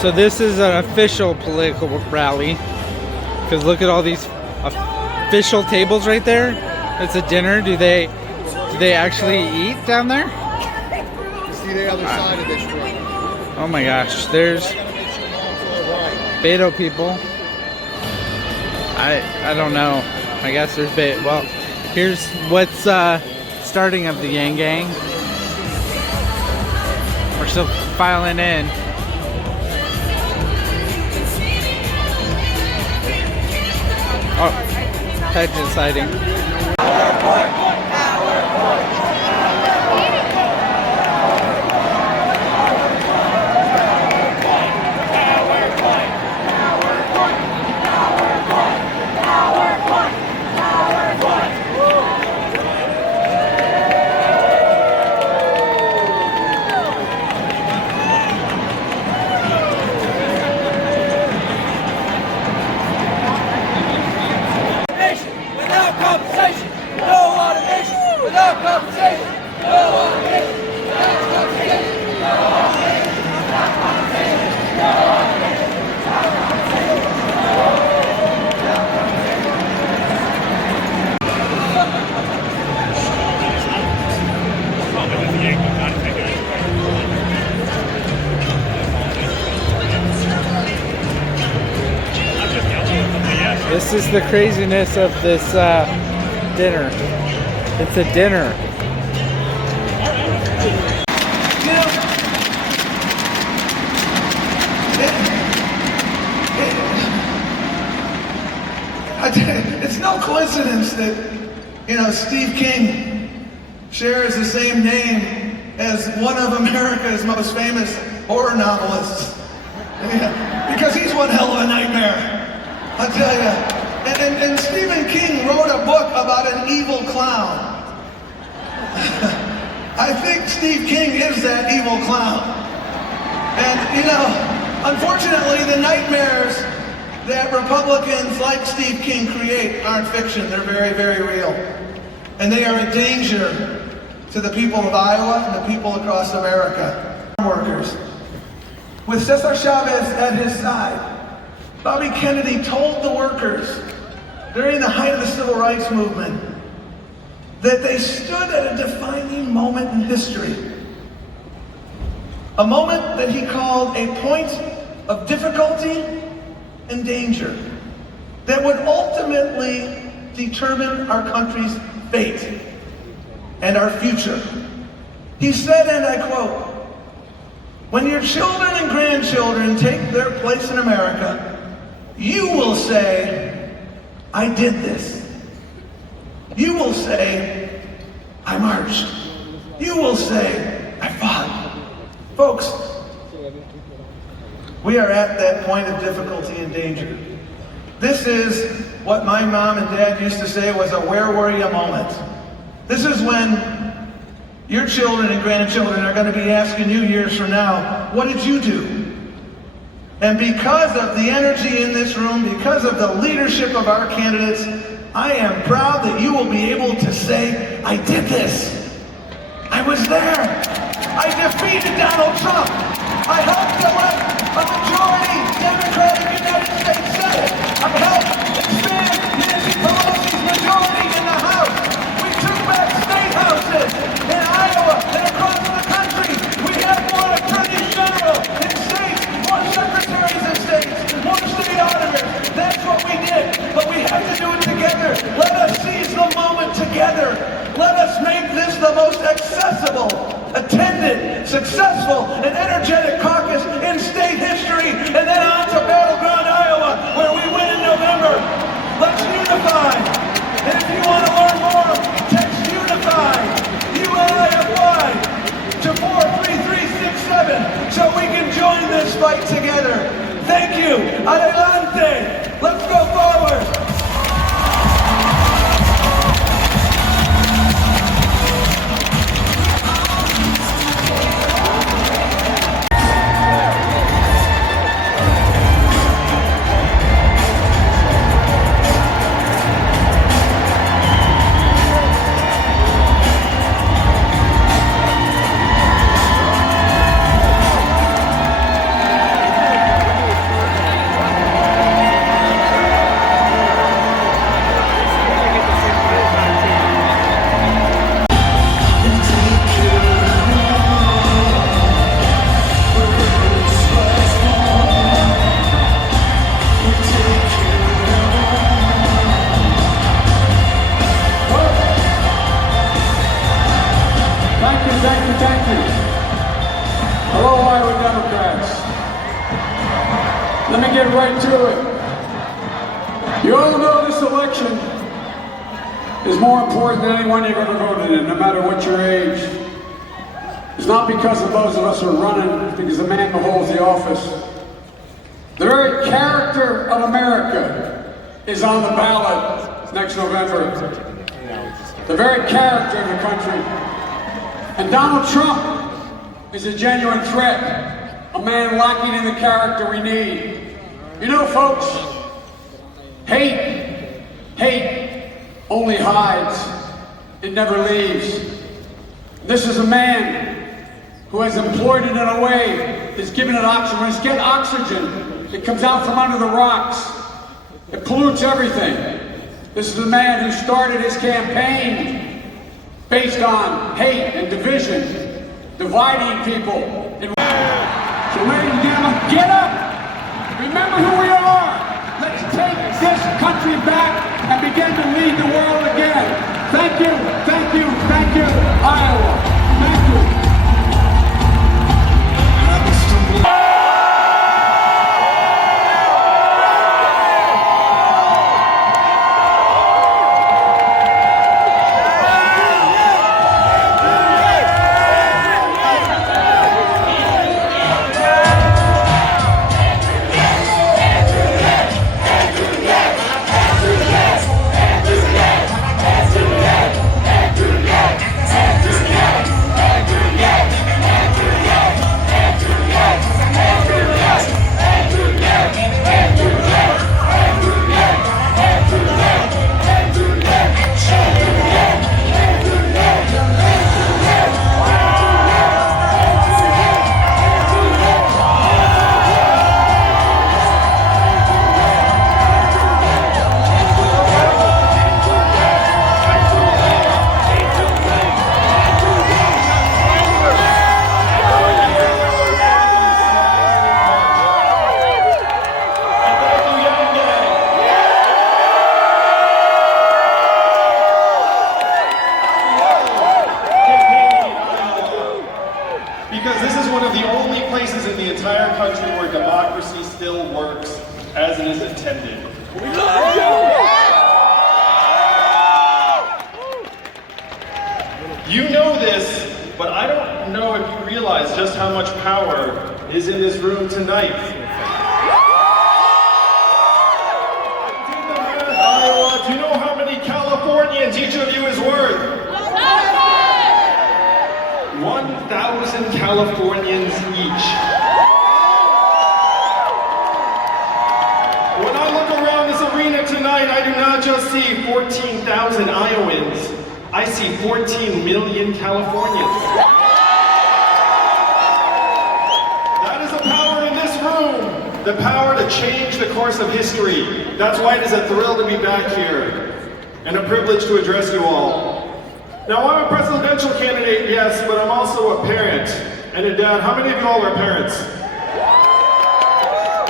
So this is an official political rally, because look at all these official tables right there. It's a dinner. Do they actually eat down there? See the other side of this room. Oh my gosh, there's Beto people. I don't know. I guess there's Beto. Well, here's what's starting of the Yang Gang. We're still filing in. Oh, Pageant sighting. This is the craziness of this dinner. It's a dinner. It's no coincidence that, Steve King shares the same name as one of America's most famous horror novelists. Yeah, because he's one hell of a nightmare. I tell you, and Stephen King wrote a book about an evil clown. I think Steve King is that evil clown. And unfortunately, the nightmares that Republicans like Steve King create aren't fiction. They're very, very real. And they are a danger to the people of Iowa and the people across America. Workers. With Cesar Chavez at his side, Bobby Kennedy told the workers during the height of the civil rights movement that they stood at a defining moment in history. A moment that he called a point of difficulty and danger that would ultimately determine our country's fate and our future. He said, and I quote, "When your children and grandchildren take their place in America, you will say, I did this. You will say, I marched. You will say, I fought." Folks, we are at that point of difficulty and danger. This is what my mom and dad used to say was a where were you moment. This is when your children and grandchildren are going to be asking you years from now, what did you do? And because of the energy in this room, because of the leadership of our candidates, I am proud that you will be able to say, I did this. I was there. I defeated Donald Trump. I helped elect a majority Democratic United States Senate. I helped expand Nancy Pelosi's majority in the House. We took back state houses in Iowa and across the country. We have more attorneys general in states, more secretaries of states, more state auditors. That's what we did. But we have to do it together. Let us seize the moment together. Let us make this the most accessible, attended, successful, and energetic caucus in state history, and then on to Battleground, Iowa, where we win in November. Let's unify. And if you want to learn more, text UNIFY, UNIFY, to 43367 so we can join this fight together. Thank you. Adelante. Let's go forward. get right to it. You all know this election is more important than anyone you've ever voted in, no matter what your age. It's not because of those of us who are running, it's because the man who holds the office. The very character of America is on the ballot next November. The very character of the country. And Donald Trump is a genuine threat, a man lacking in the character we need. You know, folks, hate only hides, it never leaves. This is a man who has employed it in a way that's given it oxygen. When it's get oxygen, it comes out from under the rocks. It pollutes everything. This is a man who started his campaign based on hate and division, dividing people. So ladies and gentlemen, get up! Remember who we are! Let's take this country back and begin to lead the world again. Thank you, thank you, thank you, Iowa. Thank you. Because this is one of the only places in the entire country where democracy still works as it is intended. You know this, but I don't know if you realize just how much power is in this room tonight. Iowa, do you know how many Californians each of you is worth? 1,000 Californians each. When I look around this arena tonight, I do not just see 14,000 Iowans. I see 14 million Californians. That is the power in this room. The power to change the course of history. That's why it is a thrill to be back here and a privilege to address you all. Now, I'm a presidential candidate, yes, but I'm also a parent and a dad. How many of you all are parents?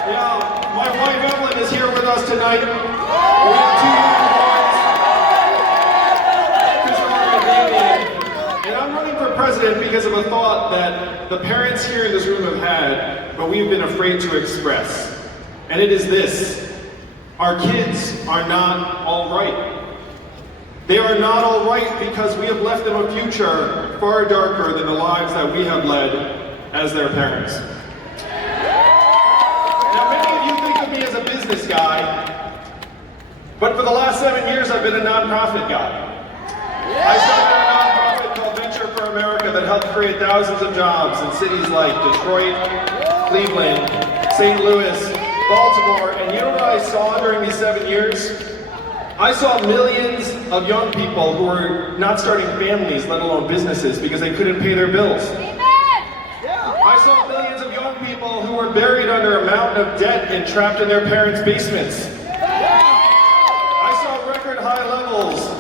Yeah, my wife Evelyn is here with us tonight. We have 2 young boys. And I'm running for president because of a thought that the parents here in this room have had, but we've been afraid to express. And it is this: our kids are not all right. They are not all right because we have left them a future far darker than the lives that we have led as their parents. Now, many of you think of me as a business guy, but for the last 7 years I've been a nonprofit guy. I started a nonprofit called Venture for America that helped create thousands of jobs in cities like Detroit, Cleveland, St. Louis, Baltimore, and you know what I saw during these 7 years? I saw millions of young people who were not starting families, let alone businesses, because they couldn't pay their bills. Amen. I saw millions of young people who were buried under a mountain of debt and trapped in their parents' basements. I saw record high levels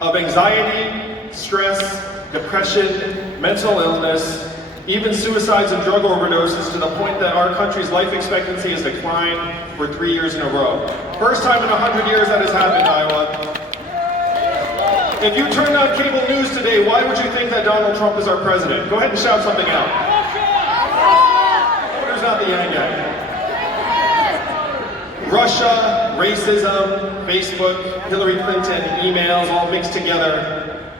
of anxiety, stress, depression, mental illness, even suicides and drug overdoses, to the point that our country's life expectancy has declined for 3 years in a row. First time in 100 years that has happened, Iowa. If you turned on cable news today, why would you think that Donald Trump is our president? Go ahead and shout something out. Who's not the yang gang? Russia, racism, Facebook, Hillary Clinton, emails, all mixed together.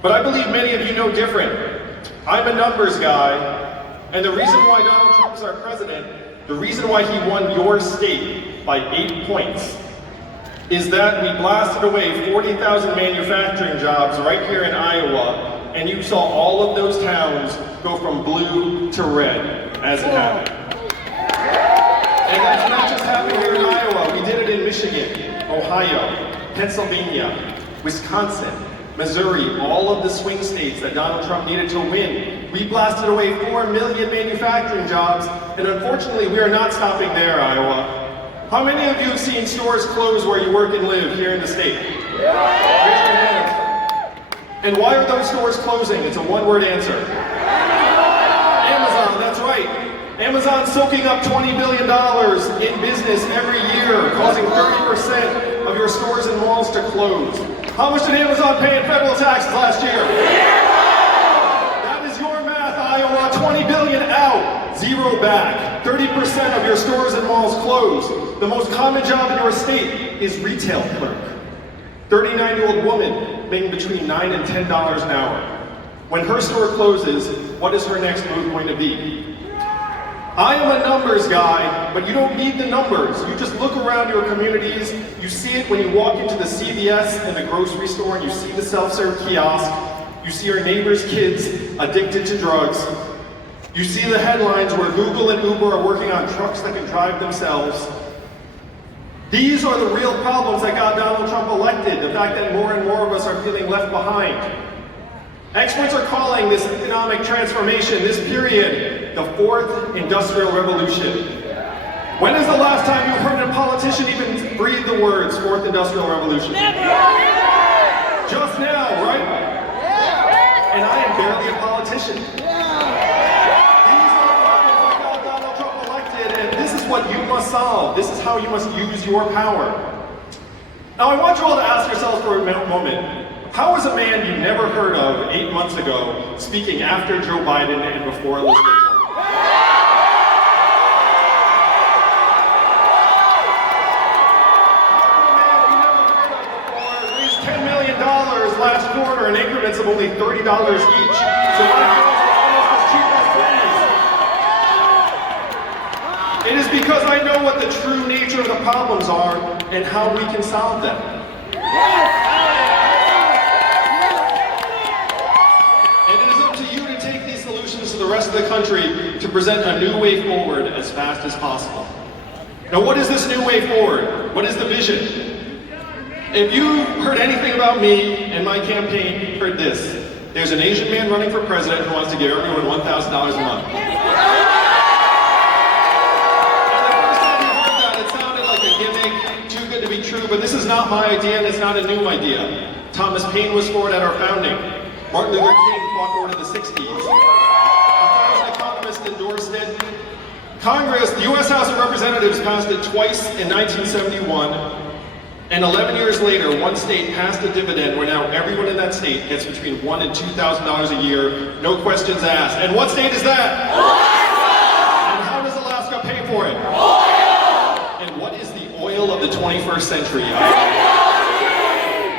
But I believe many of you know different. I'm a numbers guy, and the reason why Donald Trump is our president, the reason why he won your state by 8 points, is that we blasted away 40,000 manufacturing jobs right here in Iowa, and you saw all of those towns go from blue to red as it happened. And that's not just happened here in Iowa. We did it in Michigan, Ohio, Pennsylvania, Wisconsin, Missouri, all of the swing states that Donald Trump needed to win. We blasted away 4 million manufacturing jobs, and unfortunately, we are not stopping there, Iowa. How many of you have seen stores close where you work and live here in the state? Raise your hand. And why are those stores closing? It's a one-word answer. Amazon, that's right. Amazon's soaking up $20 billion in business every year, causing 30% of your stores and malls to close. How much did Amazon pay in federal taxes last year? That is your math, Iowa. 20 billion out, 0 back. 30% of your stores and malls closed. The most common job in your state is retail clerk. 39-year-old woman making between $9 and $10 an hour. When her store closes, what is her next move going to be? I am a numbers guy, but you don't need the numbers. You just look around your communities, you see it when you walk into the CVS and the grocery store and you see the self-serve kiosk, you see your neighbors' kids addicted to drugs, you see the headlines where Google and Uber are working on trucks that can drive themselves. These are the real problems that got Donald Trump elected, the fact that more and more of us are feeling left behind. Experts are calling this economic transformation, this period, the 4th Industrial Revolution. When is the last time you heard a politician even breathe the words 4th Industrial Revolution? Never! Just now, right? And I am barely a politician. These are the problems that got Donald Trump elected, and this is what you must solve. This is how you must use your power. Now I want you all to ask yourselves for a moment, how is a man you never heard of 8 months ago speaking after Joe Biden and before Elizabeth Warren? A man you never heard of before raised $10 million last quarter in increments of only $30 each. So my bills are almost as cheap as pennies. It is because I know what the true nature of the problems are and how we can solve them. To the rest of the country to present a new way forward as fast as possible. Now, what is this new way forward? What is the vision? If you heard anything about me and my campaign, you've heard this. There's an Asian man running for president who wants to give everyone $1,000 a month. And the first time you heard that, it sounded like a gimmick, too good to be true, but this is not my idea and it's not a new idea. Thomas Paine was for it at our founding. Martin Luther King fought for it in the 60s. Endorsed it. Congress, the U.S. House of Representatives passed it twice in 1971, and 11 years later, one state passed a dividend where now everyone in that state gets between $1,000 and $2,000 a year, no questions asked. And what state is that? Oil! And how does Alaska pay for it? Oil! And what is the oil of the 21st century?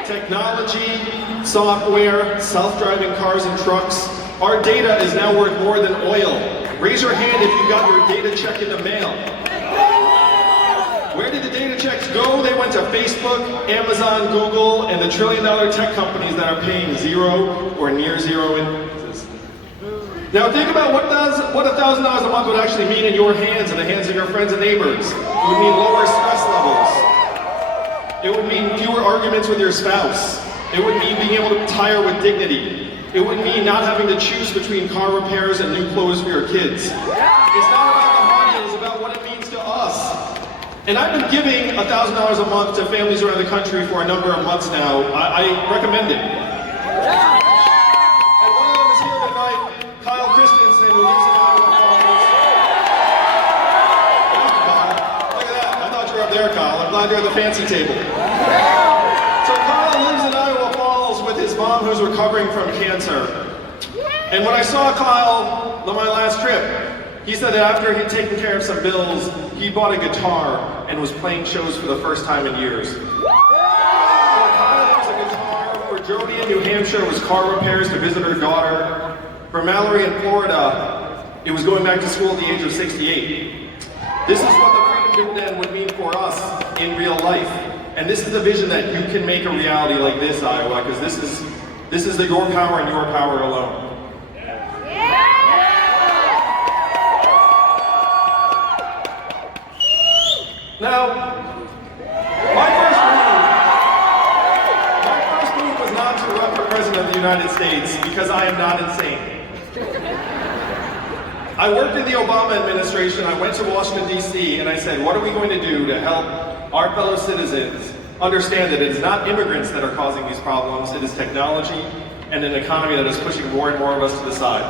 Technology, software, self-driving cars and trucks. Our data is now worth more than oil. Raise your hand if you got your data check in the mail. Where did the data checks go? They went to Facebook, Amazon, Google, and the trillion-dollar tech companies that are paying zero or near zero interest. Now think about what $1,000 a month would actually mean in your hands and the hands of your friends and neighbors. It would mean lower stress levels. It would mean fewer arguments with your spouse. It would mean being able to retire with dignity. It would mean not having to choose between car repairs and new clothes for your kids. It's not about the money, it's about what it means to us. And I've been giving $1,000 a month to families around the country for a number of months now. I recommend it. And one of them is here tonight, Kyle Christensen, who lives in Iowa Falls. Look at that, I thought you were up there, Kyle. I'm glad you're at the fancy table. So Kyle lives in Iowa Falls with his mom who's recovering from cancer. And when I saw Kyle on my last trip, he said that after he'd taken care of some bills, he bought a guitar and was playing shows for the first time in years. For Kyle, it was a guitar. For Jody in New Hampshire, it was car repairs to visit her daughter. For Mallory in Florida, it was going back to school at the age of 68. This is what the Freedom Dividend would mean for us in real life. And this is the vision that you can make a reality like this, Iowa, because this is your power and your power alone. Now, my first move was not to run for President of the United States because I am not insane. I worked in the Obama administration. I went to Washington, D.C., and I said, what are we going to do to help our fellow citizens understand that it is not immigrants that are causing these problems, it is technology and an economy that is pushing more and more of us to the side.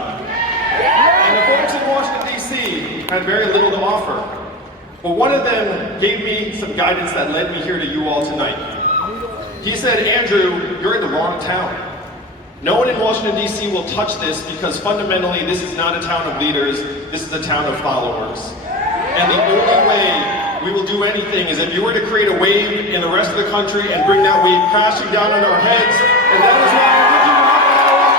And the folks in Washington, D.C. had very little to offer. But one of them gave me some guidance that led me here to you all tonight. He said, Andrew, you're in the wrong town. No one in Washington, D.C. will touch this because fundamentally this is not a town of leaders, this is a town of followers. And the only way we will do anything is if you were to create a wave in the rest of the country and bring that wave crashing down on our heads, and that is why I'm with you tonight, Iowa.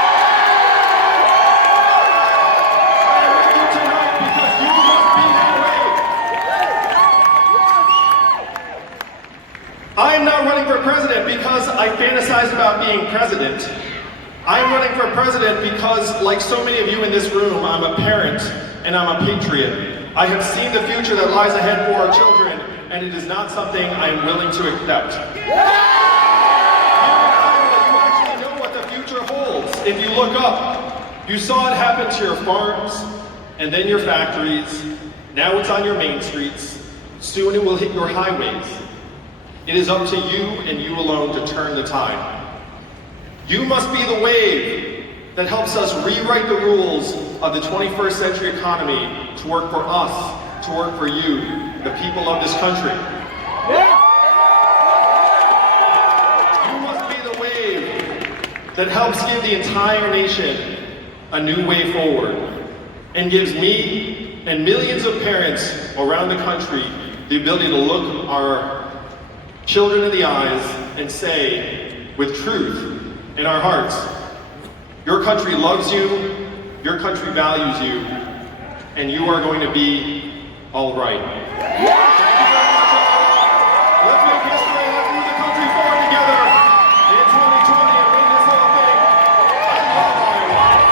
I am with you tonight because you must be that wave. I am not running for president because I fantasize about being president. I am running for president because, like so many of you in this room, I'm a parent and I'm a patriot. I have seen the future that lies ahead for our children, and it is not something I am willing to accept. Here in Iowa, you actually know what the future holds. If you look up, you saw it happen to your farms, and then your factories. Now it's on your main streets. Soon it will hit your highways. It is up to you and you alone to turn the tide. You must be the wave that helps us rewrite the rules of the 21st century economy to work for us, to work for you, the people of this country. You must be the wave that helps give the entire nation a new way forward and gives me and millions of parents around the country the ability to look our children in the eyes and say, with truth in our hearts, your country loves you, your country values you, and you are going to be all right. Thank you very much, Iowa. Let's make history and let's move the country forward together in 2020 and win this whole thing. I love Iowa.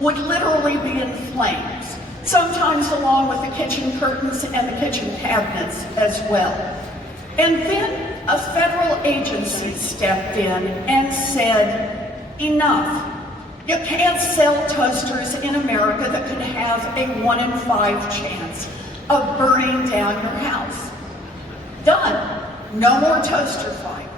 would literally be in flames, sometimes along with the kitchen curtains and the kitchen cabinets as well. And then a federal agency stepped in and said, enough. You can't sell toasters in America that could have a 1 in 5 chance of burning down your house. Done. No more toaster fight.